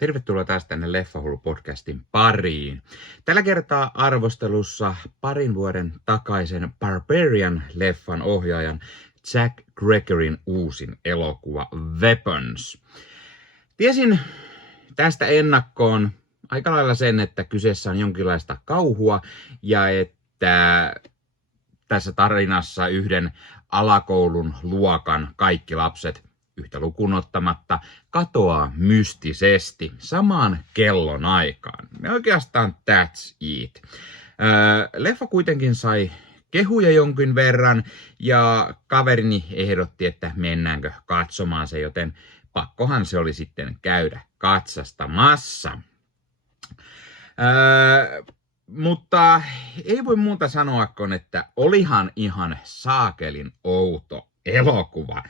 Tervetuloa taas tänne Leffahullu-podcastin pariin. Tällä kertaa arvostelussa parin vuoden takaisen Barbarian-leffan ohjaajan Jack Gregorin uusin elokuva Weapons. Tiesin tästä ennakkoon aika lailla sen, että kyseessä on jonkinlaista kauhua ja että tässä tarinassa yhden alakoulun luokan kaikki lapset yhtä lukuun ottamatta katoaa mystisesti samaan kellon aikaan. Ja oikeastaan that's it. Leffa kuitenkin sai kehuja jonkin verran ja kaverini ehdotti, että mennäänkö katsomaan se, joten pakkohan se oli sitten käydä katsastamassa. Mutta ei voi muuta sanoa kuin, että olihan ihan saakelin outo elokuva.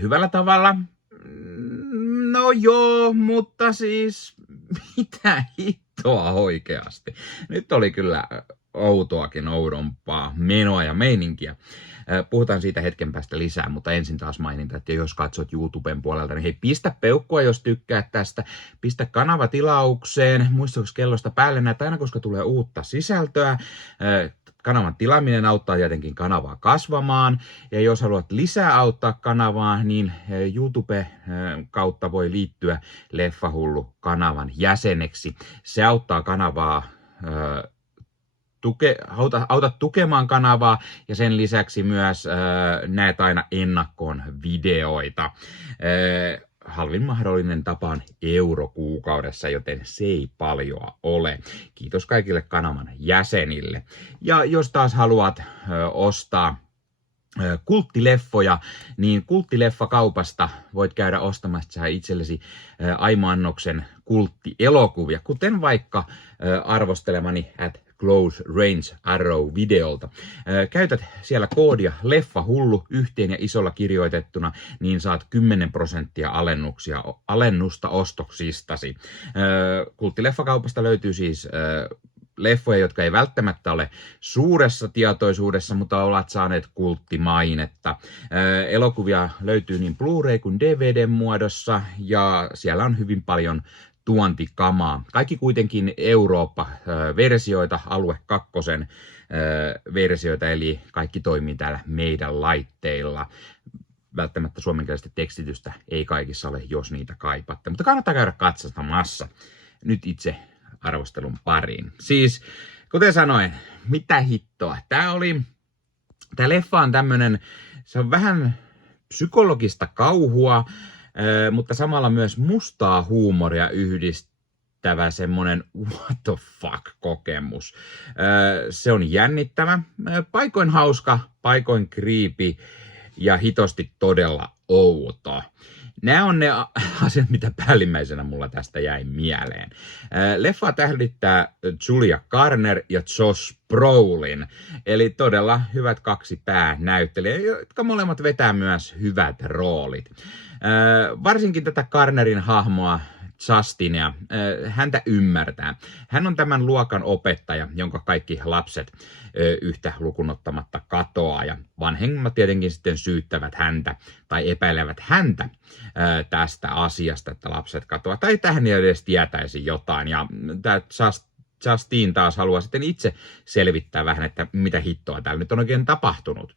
Hyvällä tavalla. No joo, mutta siis mitä hittoa oikeasti. Nyt oli kyllä outoakin oudompaa menoa ja meininkiä. Puhutaan siitä hetken päästä lisää, mutta ensin taas maininta, että jos katsot YouTuben puolelta, niin hei, pistä peukkua, jos tykkäät tästä. Pistä kanava tilaukseen, muistuks kellosta päälle näitä aina, koska tulee uutta sisältöä. Kanavan tilaaminen auttaa tietenkin kanavaa kasvamaan, ja jos haluat lisää auttaa kanavaa, niin YouTube kautta voi liittyä Leffahullu-kanavan jäseneksi. Se auttaa kanavaa, autat tukemaan kanavaa, ja sen lisäksi myös näet aina ennakkoon videoita. Halvin mahdollinen tapa on euro kuukaudessa, joten se ei paljoa ole. Kiitos kaikille kanavan jäsenille. Ja jos taas haluat ostaa kulttileffoja, niin kulttileffakaupasta voit käydä ostamassa itsellesi aimo-annoksen kulttielokuvia, kuten vaikka arvostelemani At Close Range Arrow-videolta. Käytät siellä koodia Leffahullu yhteen ja isolla kirjoitettuna, niin saat 10% alennusta ostoksistasi. Kulttileffakaupasta löytyy siis leffoja, jotka ei välttämättä ole suuressa tietoisuudessa, mutta ovat saaneet kulttimainetta. Elokuvia löytyy niin Blu-ray kuin DVD-muodossa, ja siellä on hyvin paljon tuontikamaa. Kaikki kuitenkin Eurooppa-versioita, Alue 2 versioita, eli kaikki toimii täällä meidän laitteilla. Välttämättä suomenkielistä tekstitystä ei kaikissa ole, jos niitä kaipaatte, mutta kannattaa käydä katsastamassa. Nyt itse arvostelun pariin. Siis, kuten sanoin, mitä hittoa. Tää leffa on tämmönen, se on vähän psykologista kauhua, mutta samalla myös mustaa huumoria yhdistävä semmonen what the fuck -kokemus. Se on jännittävä, paikoin hauska, paikoin creepy ja hitosti todella outo. Nämä on ne asiat, mitä päällimmäisenä mulla tästä jäi mieleen. Leffa tähdittää Julia Garner ja Josh Brolin, eli todella hyvät kaksi päänäyttelijää, jotka molemmat vetää myös hyvät roolit. Varsinkin tätä Garnerin hahmoa, Justinia, häntä ymmärtää. Hän on tämän luokan opettaja, jonka kaikki lapset yhtä lukunottamatta katoaa, ja vanhemmat tietenkin sitten syyttävät häntä tai epäilevät häntä tästä asiasta, että lapset katoaa, tai tähän ei edes tietäisi jotain, ja tämä Justine taas haluaa sitten itse selvittää vähän, että mitä hittoa täällä nyt on oikein tapahtunut.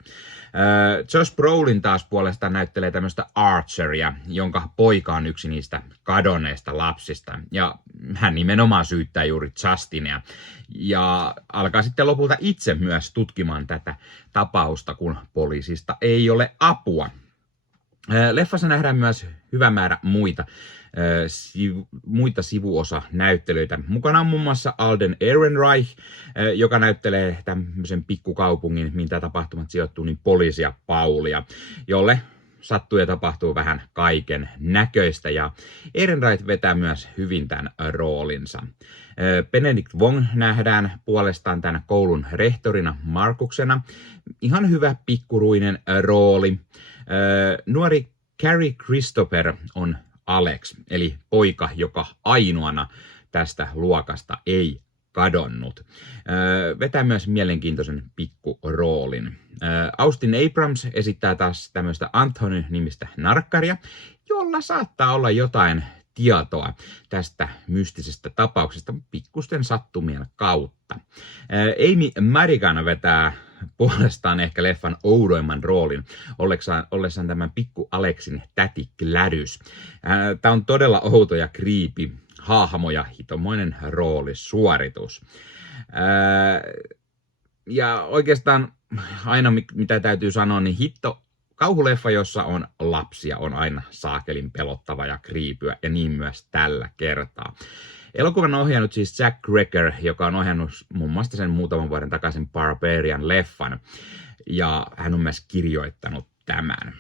Josh Brolin taas puolestaan näyttelee tämmöistä Archeria, jonka poika on yksi niistä kadonneista lapsista. Ja hän nimenomaan syyttää juuri Justinea. Ja alkaa sitten lopulta itse myös tutkimaan tätä tapausta, kun poliisista ei ole apua. Leffassa nähdään myös hyvä määrä muita sivuosanäyttelyitä. Mukana on muun muassa Alden Ehrenreich, joka näyttelee tämmöisen pikkukaupungin, mitä tapahtumat sijoittuu, niin poliisia Paulia, jolle sattuu ja tapahtuu vähän kaiken näköistä, ja Ehrenreich vetää myös hyvin tämän roolinsa. Benedict Wong nähdään puolestaan tämän koulun rehtorina Markuksena. Ihan hyvä pikkuruinen rooli. Nuori Carrie Christopher on Alex, eli poika, joka ainoana tästä luokasta ei kadonnut. Vetää myös mielenkiintoisen pikkuroolin. Austin Abrams esittää taas tämmöistä Anthony-nimistä narkkaria, jolla saattaa olla jotain tietoa tästä mystisestä tapauksesta pikkusten sattumien kautta. Amy Madigan vetää puolestaan ehkä leffan oudoimman roolin, ollessaan tämän pikku Aleksin täti Gladys. Tämä on todella outo ja creepy hahmo ja hitomoinen roolisuoritus. Ja oikeastaan aina mitä täytyy sanoa, niin kauhuleffa, jossa on lapsia, on aina saakelin pelottava ja kriipyä, ja niin myös tällä kertaa. Elokuvan on ohjannut siis Jack Greger, joka on ohjannut muun muassa sen muutaman vuoden takaisin Barbarian-leffan, ja hän on myös kirjoittanut tämän.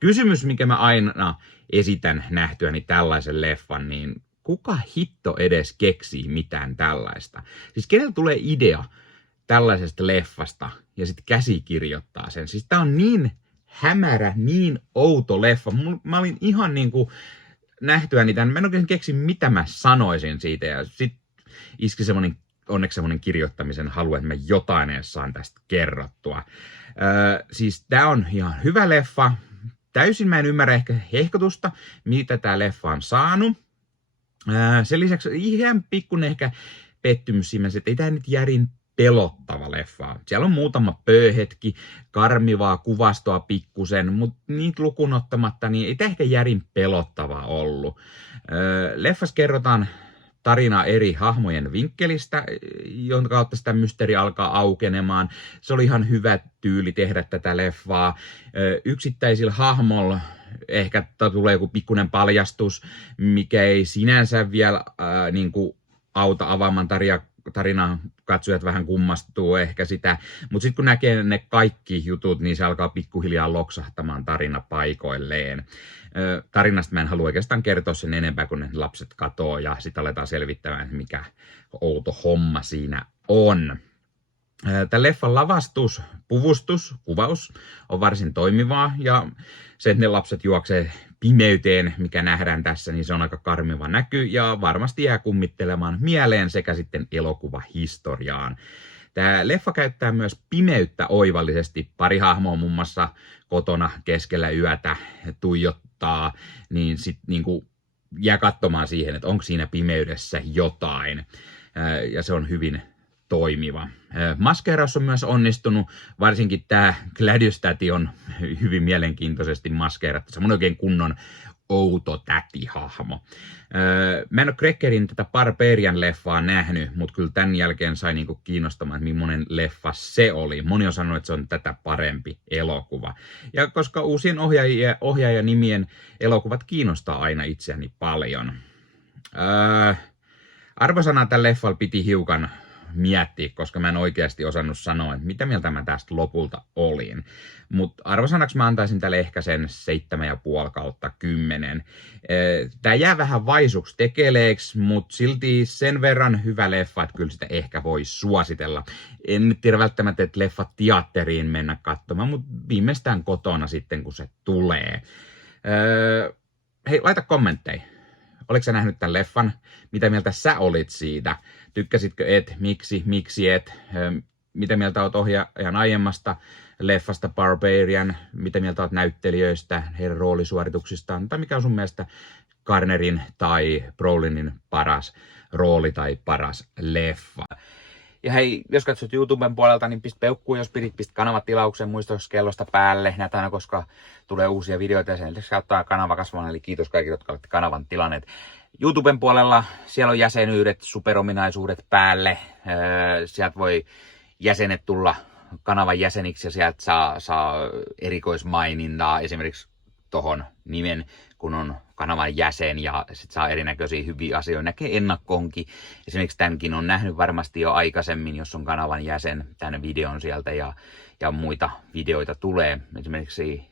Kysymys, mikä mä aina esitän nähtyäni tällaisen leffan, niin kuka hitto edes keksii mitään tällaista? Siis kenellä tulee idea tällaisesta leffasta ja sitten käsikirjoittaa sen? Siis tää on niin hämärä, niin outo leffa. Mä olin ihan niinku nähtyäni tämän. Mä en oikein keksi, mitä mä sanoisin siitä. Ja sit iski onneksi semmonen kirjoittamisen halu, että mä jotain edes saan tästä kerrottua. Siis tää on ihan hyvä leffa. Täysin mä en ymmärrä ehkä hehkotusta, mitä tää leffa on saanut. Sen lisäksi ihan pikkuinen ehkä pettymys siinä, että ei tää nyt järin pelottava leffa. Siellä on muutama pöyhetki, karmivaa kuvastoa pikkusen, mutta niitä lukuun ottamatta, niin ei tää ehkä järin pelottava ollut. Leffassa kerrotaan tarinaa eri hahmojen vinkkelistä, jonka kautta sitä mysteeri alkaa aukenemaan. Se oli ihan hyvä tyyli tehdä tätä leffaa. Yksittäisillä hahmoilla ehkä tulee joku pikkuinen paljastus, mikä ei sinänsä vielä auta avaamaan tarinaa. Katsojat vähän kummastuu ehkä sitä, mutta sitten kun näkee ne kaikki jutut, niin se alkaa pikkuhiljaa loksahtamaan tarina paikoilleen. Tarinasta mä en halua oikeastaan kertoa sen enempää, kun ne lapset katoo ja sitten aletaan selvittämään, mikä outo homma siinä on. Tämän leffan lavastus, puvustus, kuvaus on varsin toimivaa ja se, että ne lapset juoksee pimeyteen, mikä nähdään tässä, niin se on aika karmiva näky ja varmasti jää kummittelemaan mieleen sekä sitten elokuvahistoriaan. Tämä leffa käyttää myös pimeyttä oivallisesti. Pari hahmoa muun muassa kotona keskellä yötä tuijottaa, niin sitten niinku jää katsomaan siihen, että onko siinä pimeydessä jotain. Ja se on hyvin toimiva. Maskeeraus on myös onnistunut, varsinkin tämä Gladys-täti on hyvin mielenkiintoisesti maskeerattu. Se on oikein kunnon outo tätihahmo. Mä en ole Gregerin tätä Barbarian-leffaa nähnyt, mutta kyllä tämän jälkeen sai niinku kiinnostamaan, että millainen leffa se oli. Moni on sanonut, että se on tätä parempi elokuva. Ja koska uusien ohjaajanimien elokuvat kiinnostaa aina itseäni paljon. Arvosana tällä leffalla piti hiukan miettiä, koska mä en oikeasti osannut sanoa, että mitä mieltä mä tästä lopulta olin. Mutta arvosanaksi mä antaisin tälle ehkä sen 7,5/10. Tää jää vähän vaisuksi tekeleeksi, mutta silti sen verran hyvä leffa, että kyllä sitä ehkä voi suositella. En nyt tiedä välttämättä, että leffa teatteriin mennä katsomaan, mutta viimeistään kotona sitten, kun se tulee. Hei, laita kommentteja. Oletko sä nähnyt tämän leffan? Mitä mieltä sä olit siitä? Tykkäsitkö et? Miksi et? Mitä mieltä oot ohjaajan aiemmasta leffasta Barbarian? Mitä mieltä oot näyttelijöistä, heidän roolisuorituksistaan? Tai mikä on sun mielestä Garnerin tai Brolinin paras rooli tai paras leffa? Ja hei, jos katsot YouTuben puolelta, niin pistä peukkuun, jos pistä kanavatilauksen, muista kellosta päälle, näitä aina, koska tulee uusia videoita ja sen lisäksi ottaa kanava kasvamaan, eli kiitos kaikille, jotka olette kanavan tilanneet. YouTuben puolella siellä on jäsenyydet, superominaisuudet päälle, sieltä voi jäsenet tulla kanavan jäseniksi ja sieltä saa erikoismainintaa esimerkiksi tohon nimen, kun on kanavan jäsen ja sit saa erinäköisiä hyviä asioita. Näkee ennakkoonkin. Esimerkiksi tämänkin on nähnyt varmasti jo aikaisemmin, jos on kanavan jäsen, tämän videon sieltä ja muita videoita tulee. Esimerkiksi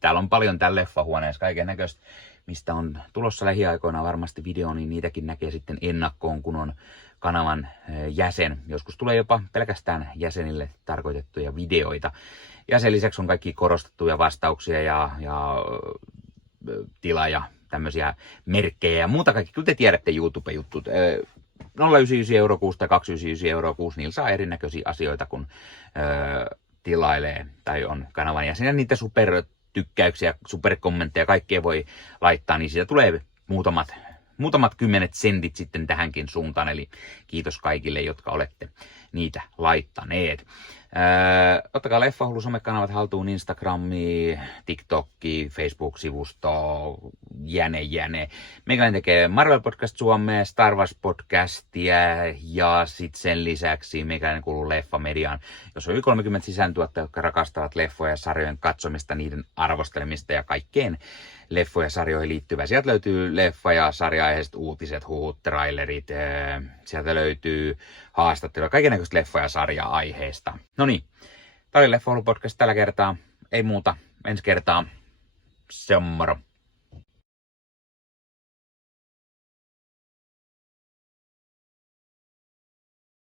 täällä on paljon tämän leffahuoneessa kaiken näköistä, mistä on tulossa lähiaikoina varmasti video, niin niitäkin näkee sitten ennakkoon, kun on kanavan jäsen. Joskus tulee jopa pelkästään jäsenille tarkoitettuja videoita. Ja sen lisäksi on kaikki korostettuja vastauksia ja tila- tämmöisiä merkkejä ja muuta kaikki. Kyllä te tiedätte YouTube-juttut. 0,99 € kuussa tai 2,99 € kuussa, niillä saa erinäköisiä asioita, kun tilailee tai on kanavan jäsen. Ja niitä supertykkäyksiä, superkommentteja, kaikkea voi laittaa, niin siitä tulee muutamat kymmenet sentit sitten tähänkin suuntaan, eli kiitos kaikille, jotka olette niitä laittaneet. Ottakaa Leffahullu somekanavat haltuun, Instagrami, TikTokki, Facebook-sivusto, jäne. Meikäläinen tekee Marvel Podcast Suomea, Star Wars Podcastia ja sitten sen lisäksi meikäläinen kuuluu Leffamediaan, jos on yli 30 sisäntuottajia, jotka rakastavat leffoja ja sarjojen katsomista, niiden arvostelemista ja kaikkeen leffoja ja sarjoihin liittyvää. Sieltä löytyy leffa- ja sarja-aiheiset uutiset, huhut, trailerit, sieltä löytyy haastatteluja, kaikennäköistä leffa- ja sarja-aiheista. No niin, tää oli Leffahullu podcast tällä kertaa. Ei muuta, ensi kertaa. Se on moro.